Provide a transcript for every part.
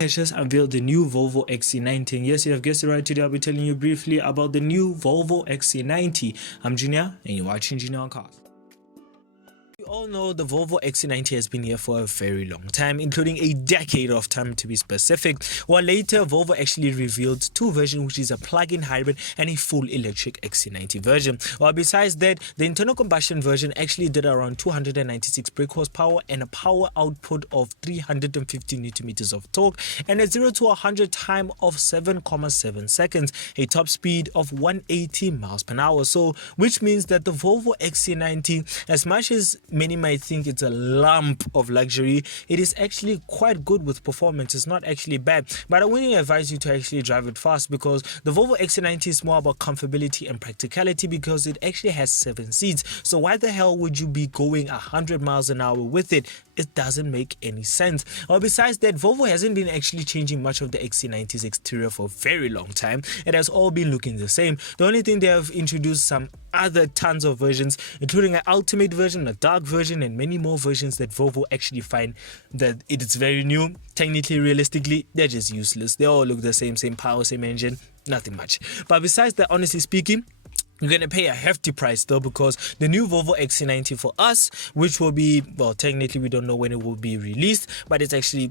has just unveiled the new Volvo XC90. And yes, you have guessed it right. Today I'll be telling you briefly about the new Volvo XC90. I'm Junior, and you're watching Junior on Cars. You all know the Volvo XC90 has been here for a very long time, including a decade of time to be specific. While later, Volvo actually revealed two versions, which is a plug-in hybrid and a full electric XC90 version. Well, besides that, the internal combustion version actually did around 296 brake horsepower and a power output of 350 newton meters of torque and a 0 to 100 time of 7.7 seconds, a top speed of 180 miles per hour. So, which means that the Volvo XC90, as much as many might think it's a lump of luxury, it is actually quite good with performance. It's not actually bad, but I wouldn't advise you to actually drive it fast, because the Volvo XC90 is more about comfortability and practicality, because it actually has 7 seats. So why the hell would you be going 100 miles an hour with it? It doesn't make any sense. Well, besides that, Volvo hasn't been actually changing much of the XC90's exterior for a very long time. It has all been looking the same. The only thing, they have introduced some other tons of versions, including an ultimate version, a dark version, and many more versions that Volvo actually find that it is very new. Technically, realistically, they're just useless. They all look the same power, same engine, nothing much. But besides that, honestly speaking, you're going to pay a hefty price though, because the new Volvo XC90 for us, which will be, well, technically we don't know when it will be released, but it's actually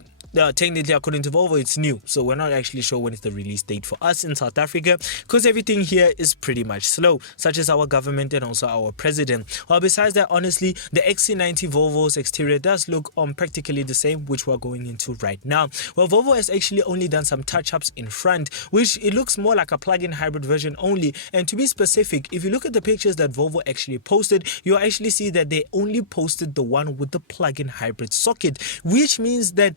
technically, according to Volvo, it's new, so we're not actually sure when it's the release date for us in South Africa, because everything here is pretty much slow, such as our government and also our president. Well, besides that, honestly, the XC90 Volvo's exterior does look practically the same, which we're going into right now. Well, Volvo has actually only done some touch-ups in front, which it looks more like a plug-in hybrid version only. And to be specific, if you look at the pictures that Volvo actually posted, you'll actually see that they only posted the one with the plug-in hybrid socket, which means that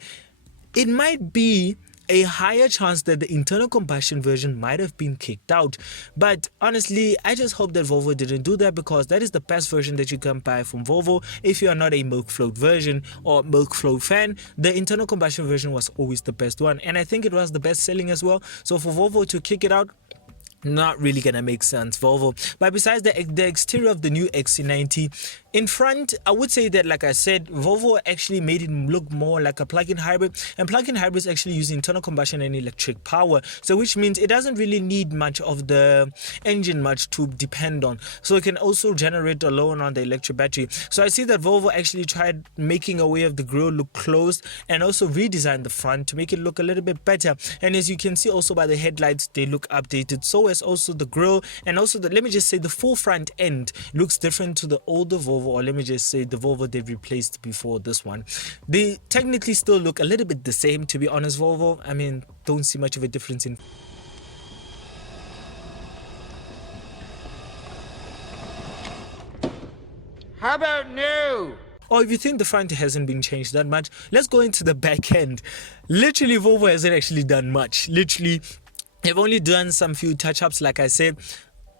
it might be a higher chance that the internal combustion version might have been kicked out. But honestly, I just hope that Volvo didn't do that, because that is the best version that you can buy from Volvo. If you are not a milk float version or milk float fan, the internal combustion version was always the best one, and I think it was the best selling as well. So for Volvo to kick it out, not really gonna make sense, Volvo. But besides the exterior of the new XC90, in front, I would say that, like I said, Volvo actually made it look more like a plug-in hybrid, and plug-in hybrids actually use internal combustion and electric power, so which means it doesn't really need much of the engine much to depend on, so it can also generate alone on the electric battery. So I see that Volvo actually tried making a way of the grille look closed, and also redesigned the front to make it look a little bit better. And as you can see also by the headlights, they look updated, so as also the grille, and also the, let me just say, the full front end looks different to the older Volvo, or let me just say the Volvo they replaced before this one. They technically still look a little bit the same, to be honest. Volvo, I mean, don't see much of a difference in. How about new? Or if you think the front hasn't been changed that much, let's go into the back end. Literally, Volvo hasn't actually done much. Literally, they've only done some few touch-ups, like I said.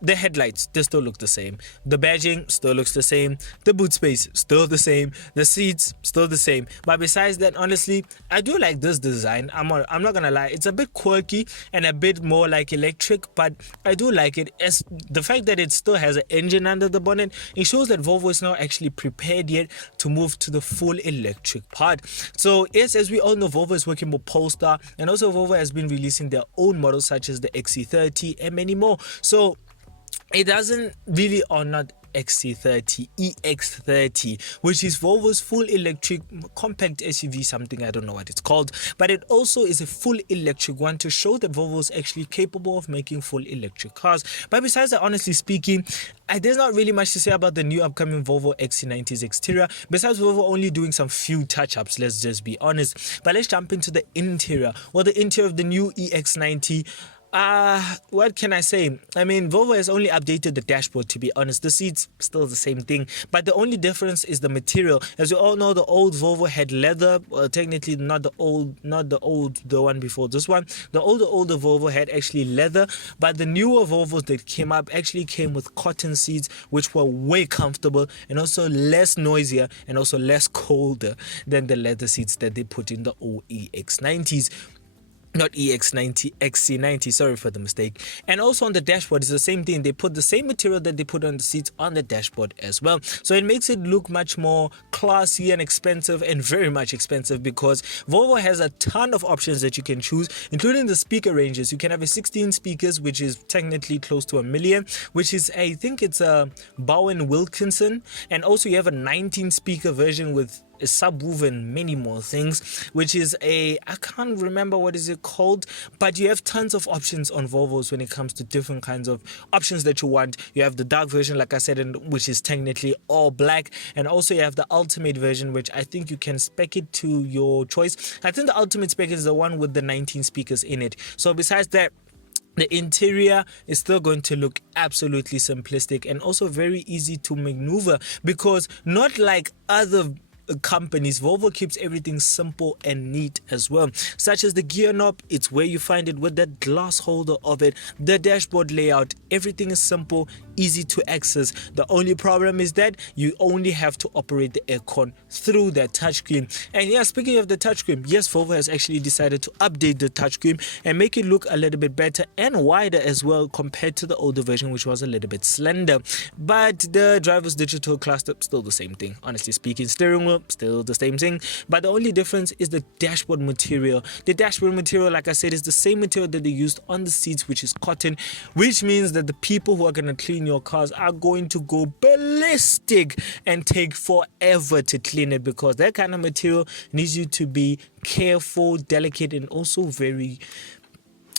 The headlights, they still look the same. The badging still looks the same. The boot space, still the same. The seats, still the same. But besides that, honestly, I do like this design. I'm not gonna lie. It's a bit quirky and a bit more like electric, but I do like it. As the fact that it still has an engine under the bonnet, it shows that Volvo is not actually prepared yet to move to the full electric part. So yes, as we all know, Volvo is working with Polestar, and also Volvo has been releasing their own models such as the XC30 and many more. So it doesn't really, or not XC30, EX30, which is Volvo's full electric compact SUV, something I don't know what it's called, but it also is a full electric one to show that Volvo is actually capable of making full electric cars. But besides that, honestly speaking, there's not really much to say about the new upcoming Volvo XC90's exterior, besides Volvo only doing some few touch-ups, let's just be honest. But let's jump into the interior. Well, the interior of the new EX90, what can I say? I mean, Volvo has only updated the dashboard, to be honest. The seats, still the same thing, but the only difference is the material. As you all know, the old Volvo had leather. Well, technically not the one before this one. The older Volvo had actually leather, but the newer Volvos that came up actually came with cotton seats, which were way comfortable and also less noisier and also less colder than the leather seats that they put in the old EX90s. not EX90, XC90, sorry for the mistake. And also on the dashboard, it's the same thing. They put the same material that they put on the seats on the dashboard as well. So it makes it look much more classy and expensive, and very much expensive, because Volvo has a ton of options that you can choose, including the speaker ranges. You can have a 16 speakers, which is technically close to 1 million, which is, I think it's a Bowen Wilkinson. And also you have a 19 speaker version with a subwoofer and many more things, which is I can't remember what is it called, but you have tons of options on Volvos when it comes to different kinds of options that you want. You have the dark version, like I said, which is technically all black, and also you have the ultimate version, which I think you can spec it to your choice. I think the ultimate spec is the one with the 19 speakers in it. So besides that, the interior is still going to look absolutely simplistic and also very easy to maneuver, because not like other companies, Volvo keeps everything simple and neat as well, such as the gear knob. It's where you find it with that glass holder of it. The dashboard layout, everything is simple, easy to access. The only problem is that you only have to operate the aircon through that touchscreen. And yeah, speaking of the touchscreen, yes, Volvo has actually decided to update the touchscreen and make it look a little bit better and wider as well, compared to the older version, which was a little bit slender. But the driver's digital cluster, still the same thing, honestly speaking. Steering wheel, still the same thing, but the only difference is the dashboard material. The dashboard material, like I said, is the same material that they used on the seats, which is cotton, which means that the people who are going to clean your cars are going to go ballistic and take forever to clean it, because that kind of material needs you to be careful, delicate, and also very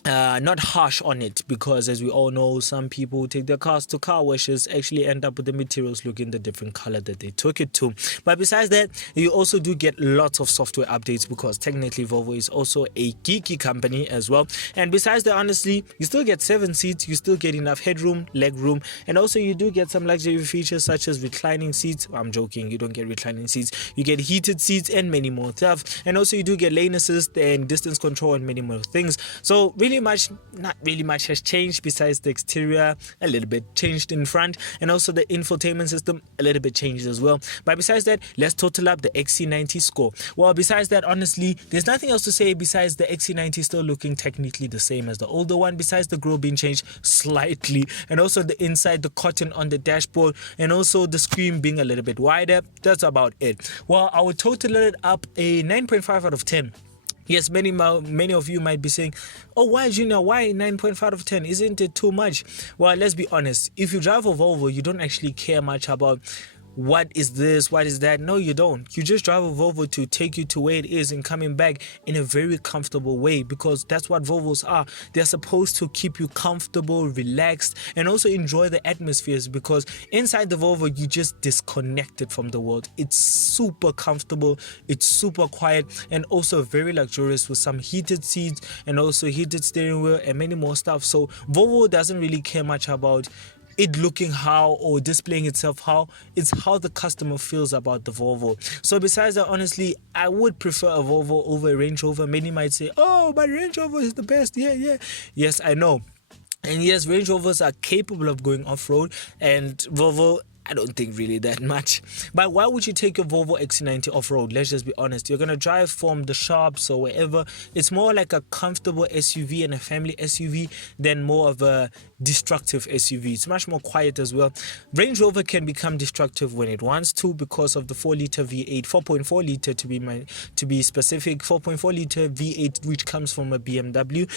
not harsh on it, because as we all know, some people who take their cars to car washes actually end up with the materials looking the different color that they took it to. But besides that, you also do get lots of software updates, because technically Volvo is also a geeky company as well. And besides that, honestly, you still get 7 seats, you still get enough headroom, leg room, and also you do get some luxury features such as reclining seats. I'm joking, you don't get reclining seats, you get heated seats and many more stuff. And also you do get lane assist and distance control and many more things. So really not really much has changed, besides the exterior a little bit changed in front, and also the infotainment system a little bit changed as well. But besides that, let's total up the XC90 score. Well, besides that, honestly, there's nothing else to say besides the XC90 still looking technically the same as the older one, besides the grille being changed slightly, and also the inside, the cotton on the dashboard, and also the screen being a little bit wider. That's about it. Well, I would total it up a 9.5 out of 10. Yes, many of you might be saying, oh, why, Junior, why 9.5 out of 10? Isn't it too much? Well, let's be honest. If you drive a Volvo, you don't actually care much about what is this, what is that. No, you don't. You just drive a Volvo to take you to where it is and coming back in a very comfortable way, because that's what Volvos are. They're supposed to keep you comfortable, relaxed, and also enjoy the atmospheres, because inside the Volvo you just disconnected from the world. It's super comfortable, it's super quiet, and also very luxurious, with some heated seats and also heated steering wheel and many more stuff. So Volvo doesn't really care much about it looking how or displaying itself how. It's how the customer feels about the Volvo. So besides that, honestly, I would prefer a Volvo over a Range Rover. Many might say, oh, but Range Rover is the best. Yes, I know. And yes, Range Rovers are capable of going off-road, and Volvo, I don't think really that much. But why would you take your Volvo XC90 off-road? Let's just be honest. You're going to drive from the shops or wherever. It's more like a comfortable SUV and a family SUV than more of a destructive SUV. It's much more quiet as well. Range Rover can become destructive when it wants to, because of the 4-liter V8, 4.4 liter to be specific, 4.4 liter V8, which comes from a BMW.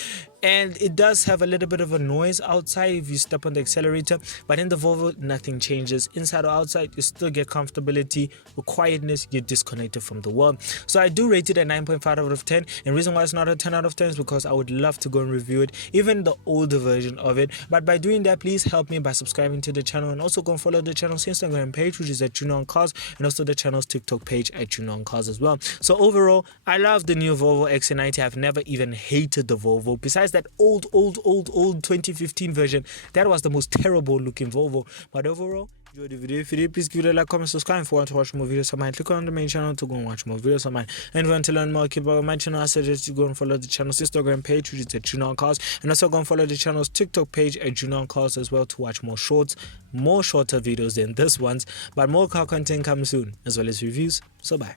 And it does have a little bit of a noise outside if you step on the accelerator, but in the Volvo, nothing changes. Inside or outside, you still get comfortability or quietness. You're disconnected from the world. So I do rate it a 9.5 out of 10. And the reason why it's not a 10 out of 10 is because I would love to go and review it, even the older version of it. But by doing that, please help me by subscribing to the channel, and also go and follow the channel's Instagram page, which is at Juno on Cars, and also the channel's TikTok page at Juno on Cars as well. So overall, I love the new Volvo XC90. I've never even hated the Volvo. Besides that old 2015 version, that was the most terrible looking Volvo. But overall, enjoy the video. If you did, please give it a like, comment, subscribe. If you want to watch more videos of mine, click on the main channel to go and watch more videos of mine. And if you want to learn more about my channel, I suggest you go and follow the channel's Instagram page, which is at Juno on Cars, and also go and follow the channel's TikTok page at Juno on Cars as well, to watch more shorter videos than this ones. But more car content comes soon, as well as reviews. So bye.